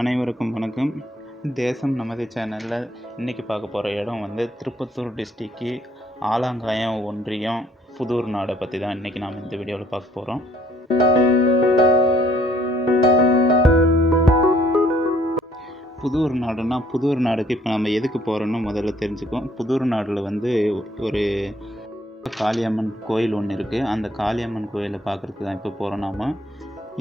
அனைவருக்கும் வணக்கம். தேசம் நமது சேனலில் இன்றைக்கி பார்க்க போகிற இடம் வந்து திருப்பத்தூர் டிஸ்ட்ரிக்கு ஆலாங்காயம் ஒன்றியம் புதூர் நாடை பற்றி தான் இன்றைக்கி நாம் இந்த வீடியோவில் பார்க்க போகிறோம். புதூர் நாடுனா புதூர் நாடுக்கு இப்போ நம்ம எதுக்கு போகிறோன்னு முதல்ல தெரிஞ்சுக்குவோம். புதூர் நாடில் வந்து ஒரு காளியம்மன் கோயில் ஒன்று இருக்குது. அந்த காளியம்மன் கோயிலை பார்க்குறதுக்கு தான் இப்போ போகிறோம். நாம்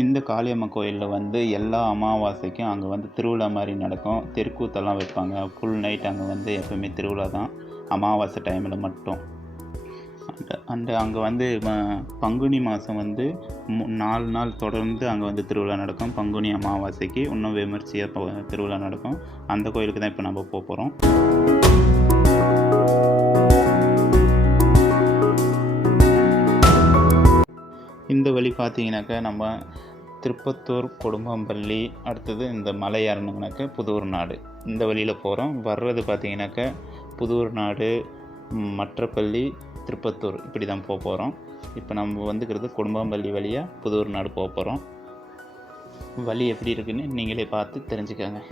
இந்த காளியம்மன் கோயிலில் வந்து எல்லா அமாவாசைக்கும் அங்கே வந்து திருவிழா மாதிரி நடக்கும். தெருக்கூத்தெல்லாம் வைப்பாங்க. ஃபுல் நைட் அங்கே வந்து எப்போவுமே திருவிழா தான், அமாவாசை டைமில் மட்டும். அங்கே வந்து பங்குனி மாதம் வந்து 4 நாள் தொடர்ந்து அங்கே வந்து திருவிழா நடக்கும். பங்குனி அமாவாசைக்கு இன்னும் விமர்சையாக திருவிழா நடக்கும். அந்த கோயிலுக்கு தான் இப்போ நம்ம போக போகிறோம். இந்த வழி பார்த்தீங்கன்னாக்கா நம்ம திருப்பத்தூர் கொடும்பம்பள்ளி, அடுத்தது இந்த மலை ஏறணுங்கனாக்கா புதூர் நாடு, இந்த வழியில் போகிறோம். வர்றது பார்த்தீங்கன்னாக்கா புதூர் நாடு, மற்றப்பள்ளி, திருப்பத்தூர், இப்படி தான் போக போகிறோம். இப்போ நம்ம வந்துக்கிறது கொடும்பம்பள்ளி வழியாக புதூர் நாடு போக போகிறோம். வழி எப்படி இருக்குன்னு நீங்களே பார்த்து தெரிஞ்சுக்கோங்க.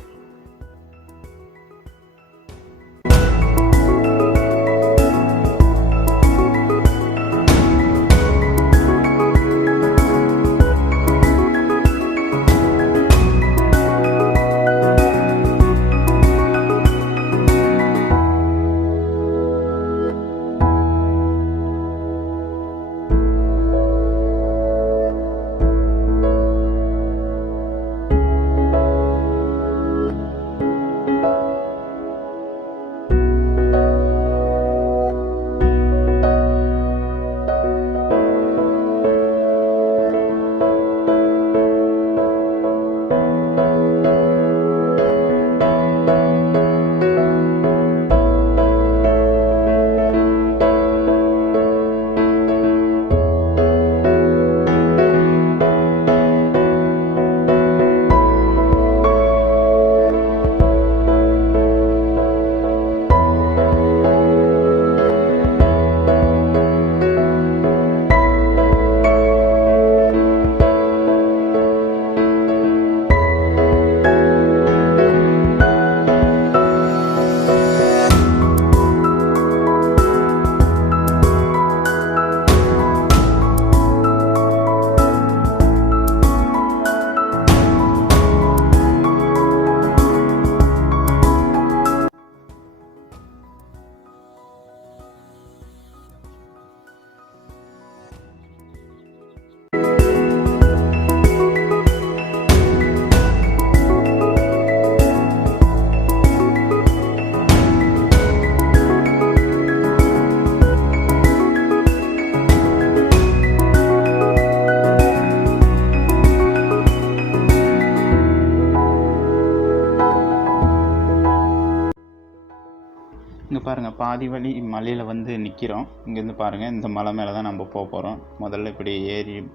இங்கே பாருங்கள், பாதி வழி மலையில் வந்து நிற்கிறோம். இங்கேருந்து பாருங்கள், இந்த மலை மேலே தான் நம்ம போக போகிறோம். முதல்ல இப்படி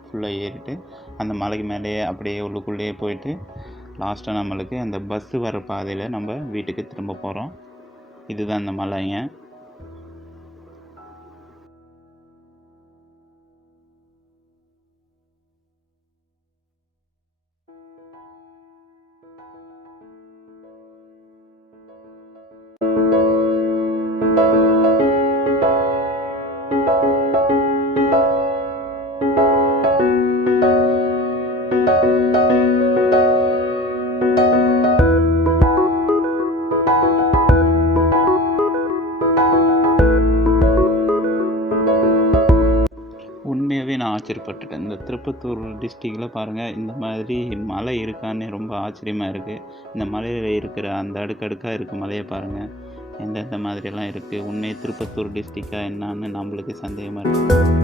ஃபுல்லாக ஏறிட்டு அந்த மலைக்கு மேலேயே அப்படியே உள்ளுக்குள்ளேயே போயிட்டு லாஸ்ட்டாக நம்மளுக்கு அந்த பஸ்ஸு வர பாதையில் நம்ம வீட்டுக்கு திரும்ப போகிறோம். இதுதான் அந்த மலைங்க. உண்மையாகவே நான் ஆச்சரியப்பட்டுட்டேன். இந்த திருப்பத்தூர் டிஸ்ட்ரிக்டில் பாருங்கள், இந்த மாதிரி மலை இருக்கான்னு ரொம்ப ஆச்சரியமாக இருக்குது. இந்த மலையில் இருக்கிற அந்த அடுக்கடுக்காக இருக்க மலையை பாருங்கள், எந்தெந்த மாதிரியெல்லாம் இருக்குது. உண்மையே திருப்பத்தூர் டிஸ்ட்ரிக்டாக என்னான்னு நம்மளுக்கு சந்தேகமாக இருக்குது.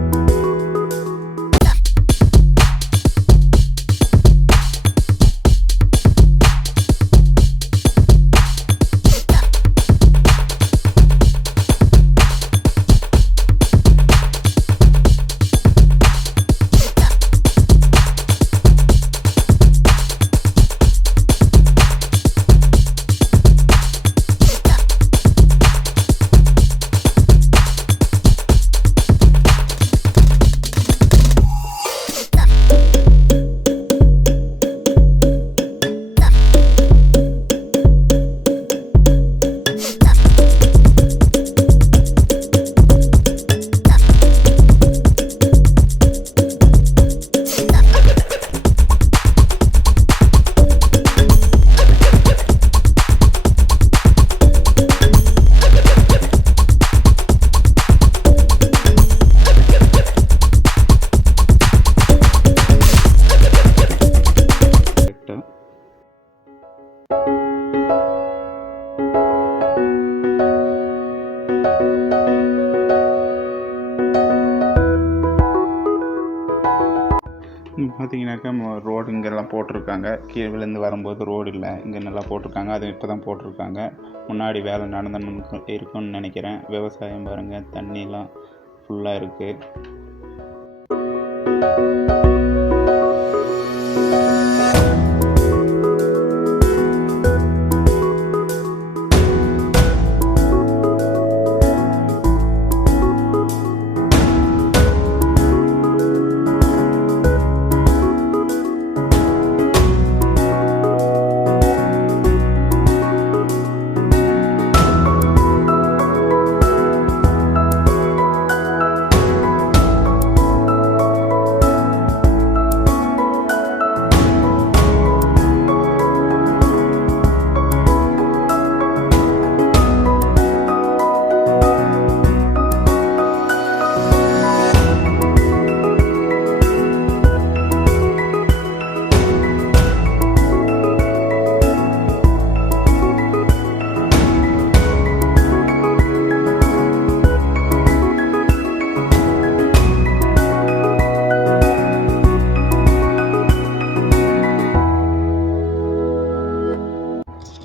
பார்த்தீங்கன்னாக்கா ரோடு இங்கெல்லாம் போட்டிருக்காங்க. கீழே விழுந்து வரும்போது ரோடு இல்லை, இங்கே நல்லா போட்டிருக்காங்க. அது இப்போ தான் போட்டிருக்காங்க. முன்னாடி வேலை நடந்துன்னு இருக்குன்னு நினைக்கிறேன். விவசாயம் பாருங்கள், தண்ணிலாம் ஃபுல்லாக இருக்குது.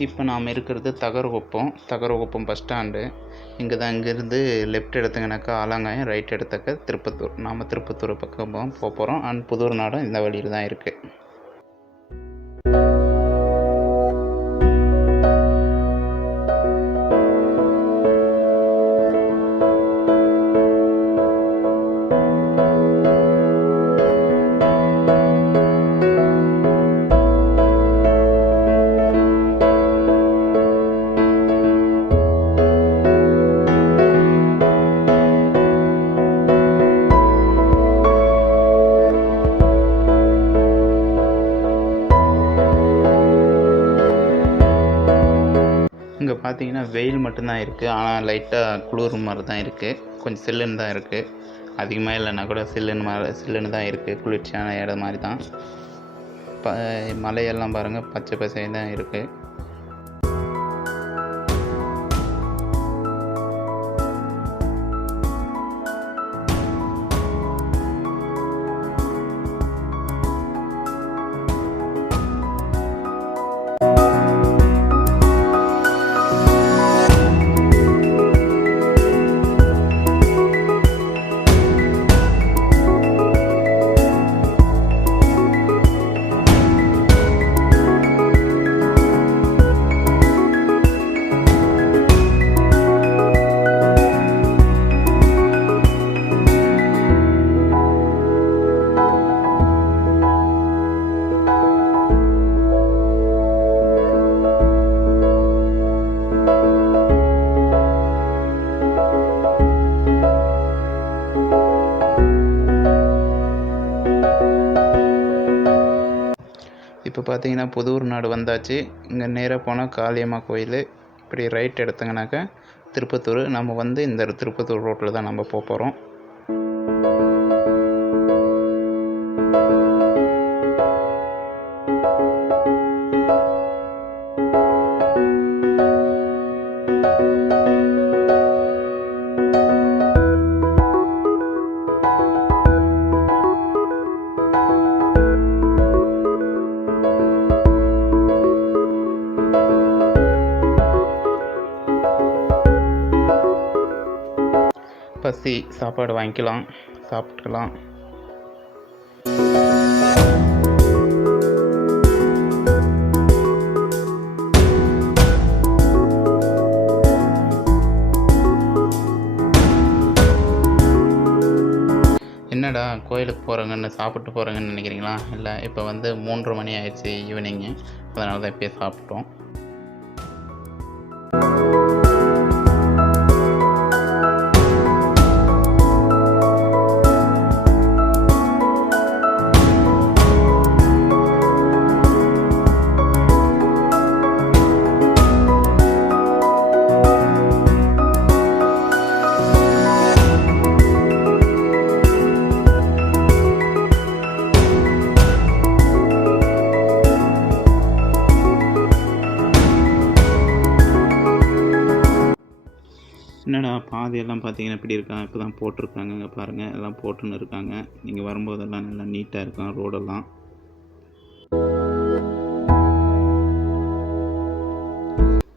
இப்போ நாம் இருக்கிறது தகரகுப்பம் பஸ் ஸ்டாண்டு. இங்கேருந்து லெஃப்ட் எடுத்தங்கனாக்கா ஆலங்காயம், ரைட் எடுத்தாக்கா திருப்பத்தூர். நாம் திருப்பத்தூர் பக்கம் போகிறோம். அண்ட் புதூர் நாடும் இந்த வழியில் தான் இருக்குது. இங்கே பார்த்தீங்கன்னா வெயில் மட்டும்தான் இருக்குது, ஆனால் லைட்டாக குளிர் மாதிரி தான் இருக்குது. கொஞ்சம் சில்லுன்னு தான் இருக்குது, அதிகமாக இல்லைன்னா கூட சில்லுன்னு தான் இருக்குது. குளிர்ச்சியான இடம் மாதிரி தான். மலையெல்லாம் பாருங்கள், பச்சை பசையாக தான் இருக்குது. இப்போ பார்த்தீங்கன்னா புதூர் நாடு வந்தாச்சு. இங்கே நேராக போனால் காளியம்மா கோயில். இப்படி ரைட் எடுத்தங்கனாக்கா திருப்பத்தூர். நம்ம வந்து இந்த திருப்பத்தூர் ரோட்டில் தான் நம்ம போகிறோம். பசி சாப்பாடு வாங்கிக்கலாம், சாப்பிட்டுக்கலாம். என்னடா கோயிலுக்கு போகிறேங்கன்னு சாப்பிட்டு போகிறேங்கன்னு நினைக்கிறீங்களா? இல்லை, இப்போ வந்து 3:30 மணி ஆயிடுச்சு ஈவினிங்கு. அதனால தான் இப்போயே சாப்பிட்டோம். பாதையெல்லாம் பார்த்தீங்கன்னா இப்படி இருக்காங்க, இப்போ தான் போட்டிருக்காங்க. இங்கே பாருங்கள், எல்லாம் போட்டுன்னு இருக்காங்க. நீங்கள் வரும்போதெல்லாம் நல்லா நீட்டாக இருக்கும் ரோடெல்லாம்.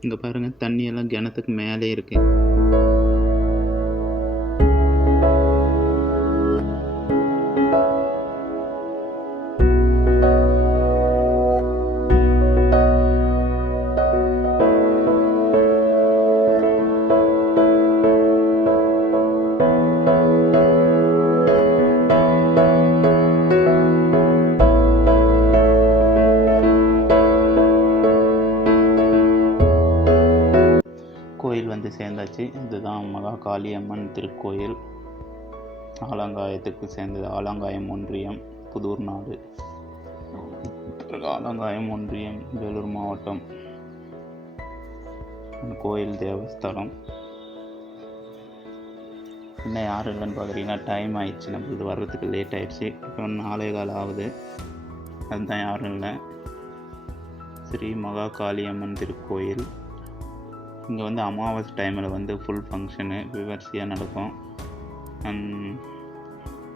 இங்கே பாருங்கள், தண்ணியெல்லாம் கிணத்துக்கு மேலே இருக்குது. கோயில் வந்து சேர்ந்தாச்சு. இதுதான் மகா காளியம்மன் திருக்கோயில். ஆலங்காயத்துக்கு சேர்ந்தது. ஆலங்காயம் ஒன்றியம், புதூர் நாடு. ஆலங்காயம் ஒன்றியம், வேலூர் மாவட்டம். கோயில் தேவஸ்தலம். இன்னும் யாரும் இல்லைன்னு பார்க்குறீங்கன்னா டைம் ஆயிடுச்சு, நம்மளுக்கு வர்றதுக்கு லேட் ஆயிடுச்சு. இப்போ 4:15 ஆகுது. அதுதான் யாரும் இல்லை. ஸ்ரீ மகா காளியம்மன் திருக்கோயில். இங்கே வந்து அமாவாசை டைமில் வந்து ஃபுல் ஃபங்க்ஷனு விமர்சையாக நடக்கும்.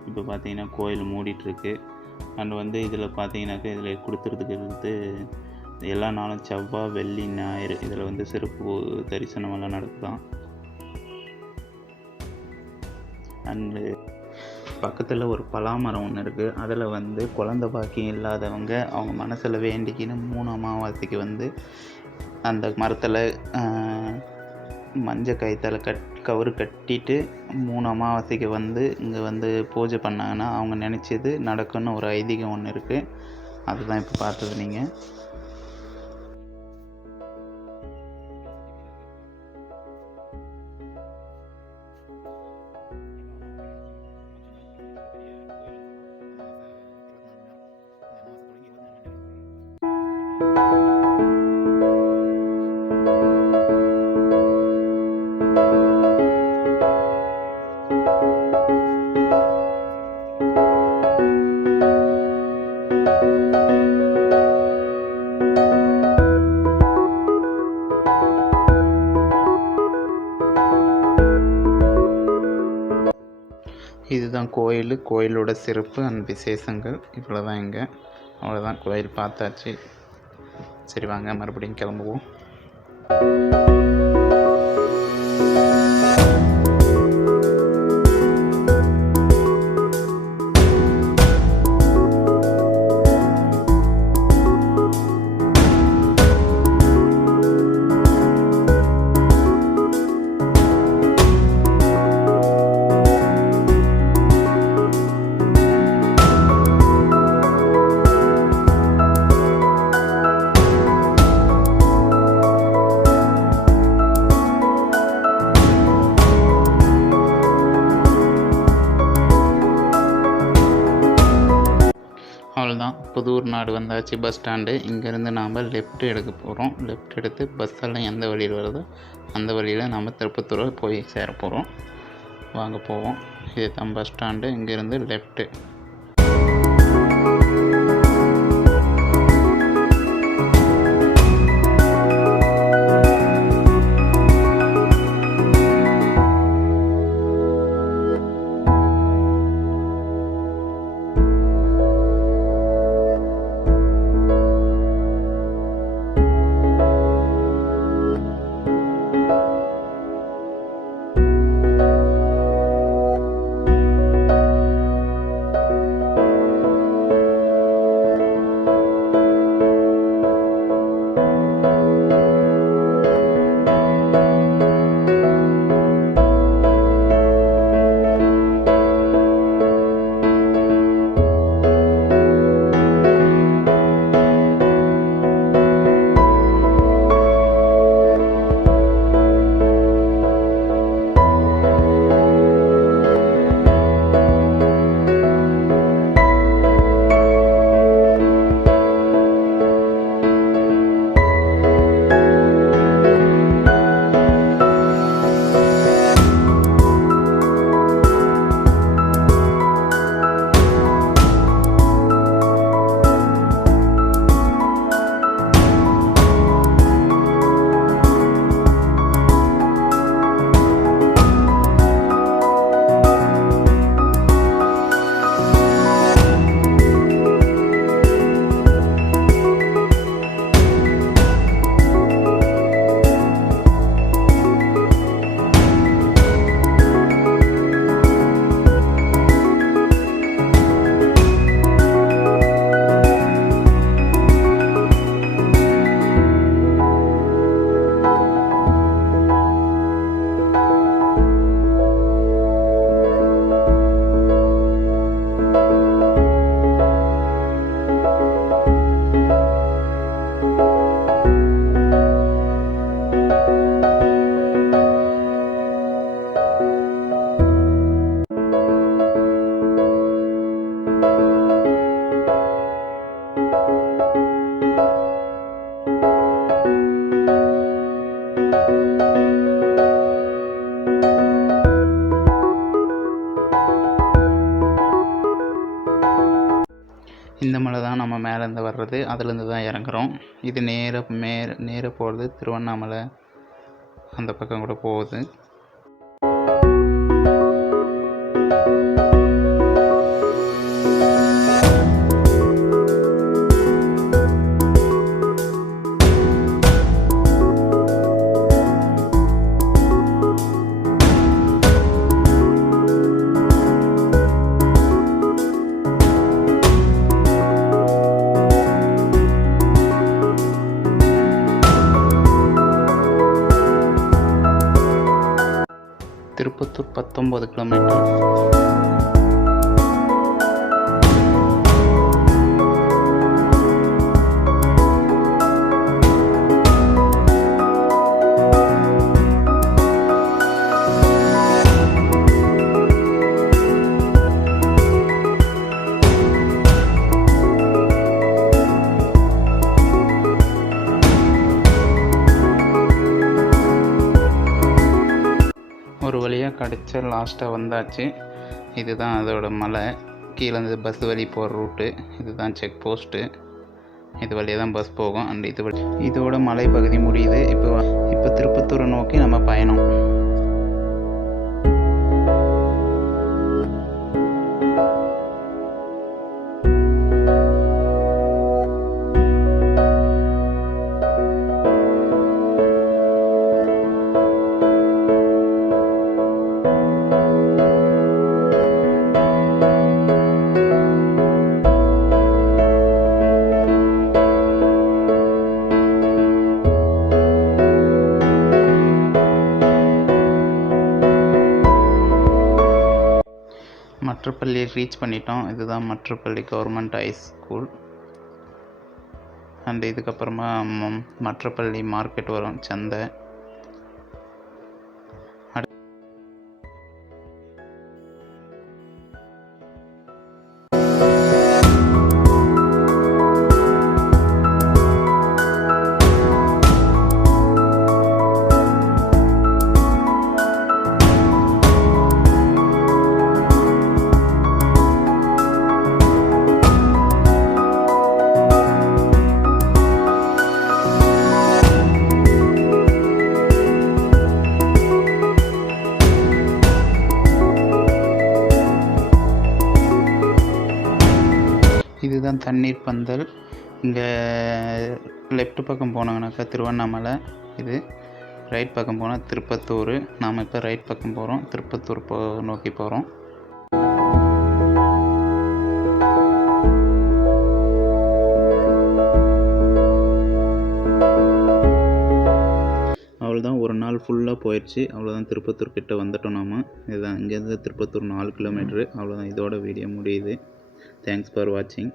இப்போ பார்த்தீங்கன்னா கோயில் மூடிட்டுருக்கு. அண்ட் வந்து இதில் பார்த்தீங்கன்னாக்கா இதில் கொடுத்துறதுக்கு வந்து எல்லா நாளும் செவ்வாய், வெள்ளி, ஞாயிறு இதில் வந்து சிறப்பு தரிசனமெல்லாம் நடக்கலாம். அண்டு பக்கத்தில் ஒரு பலாமரம் ஒன்று இருக்குது. அதில் வந்து குழந்த பாக்கியம் இல்லாதவங்க அவங்க மனசில் வேண்டிக்கின்னு 3 அமாவாசைக்கு வந்து அந்த மரத்தில் மஞ்சள் கயித்தால் கயிறு கட்டிட்டு 3 அமாவாசைக்கு வந்து இங்கே வந்து பூஜை பண்ணாங்கன்னா அவங்க நினச்சது நடக்கும்னு ஒரு ஐதீகம் ஒன்று இருக்குது. அதுதான் இப்போ பார்த்தது நீங்கள். இதுதான் கோயில். கோயிலோட சிறப்பு அண்ட் விசேஷங்கள் இவ்வளோதான். இங்கே அவ்வளோதான், கோயில் பார்த்தாச்சு. சரி வாங்க மறுபடியும் கிளம்புவோம். அவ்வளோதான், புதூர் நாடு வந்தாச்சு. Bus stand. இங்கேருந்து நாம் லெஃப்ட் எடுக்க போகிறோம். லெஃப்ட் எடுத்து பஸ்ஸெல்லாம் எந்த வழியில் வருதோ அந்த வழியில் நாம் திருப்பத்தூரை போய் சேர போகிறோம். வாங்க போவோம். இதுதான் பஸ் ஸ்டாண்டு. இங்கேருந்து லெஃப்ட்டு. இந்த மலை தான் நம்ம மேலேருந்து வர்றது, அதுலேருந்து தான் இறங்குறோம். இது நேராக போகிறது திருவண்ணாமலை, அந்த பக்கம் கூட போகுது. திருப்பத்தூர் 19 கிலோமீட்டர். ஒரு வழியாக கிடச்ச லாஸ்ட்டாக வந்தாச்சு. இதுதான் அதோட மலை. கீழே இருந்து பஸ் வழி போகிற ரூட்டு. இதுதான் செக் போஸ்ட்டு. இது வழியாக தான் பஸ் போகும். அண்ட் இதோட மலை பகுதி முடியுது. இப்போ திருப்பத்தூரை நோக்கி நம்ம பயணம். மற்றப்பள்ளி ரீச் பண்ணிட்டோம். இதுதான் மற்றப்பள்ளி கவர்மெண்ட் ஹை ஸ்கூல். அண்ட் இதுக்கப்புறமா மற்றப்பள்ளி மார்க்கெட் வரும், சந்தை. இதுதான் தண்ணீர் பந்தல். இங்கே லெஃப்ட் பக்கம் போனாங்கனாக்கா திருவண்ணாமலை, இது ரைட் பக்கம் போனால் திருப்பத்தூர். நாம் இப்போ ரைட் பக்கம் போகிறோம், திருப்பத்தூர் நோக்கி போகிறோம். அவ்வளோதான், ஒரு நாள் ஃபுல்லாக போயிடுச்சு. அவ்வளோதான், திருப்பத்தூர் கிட்ட வந்துட்டோம் நாம். இதுதான் இங்கேருந்து திருப்பத்தூர் 4 கிலோமீட்ரு. அவ்வளோதான், இதோட வீடியோ முடியுது. தேங்க்ஸ் ஃபார் வாட்சிங்.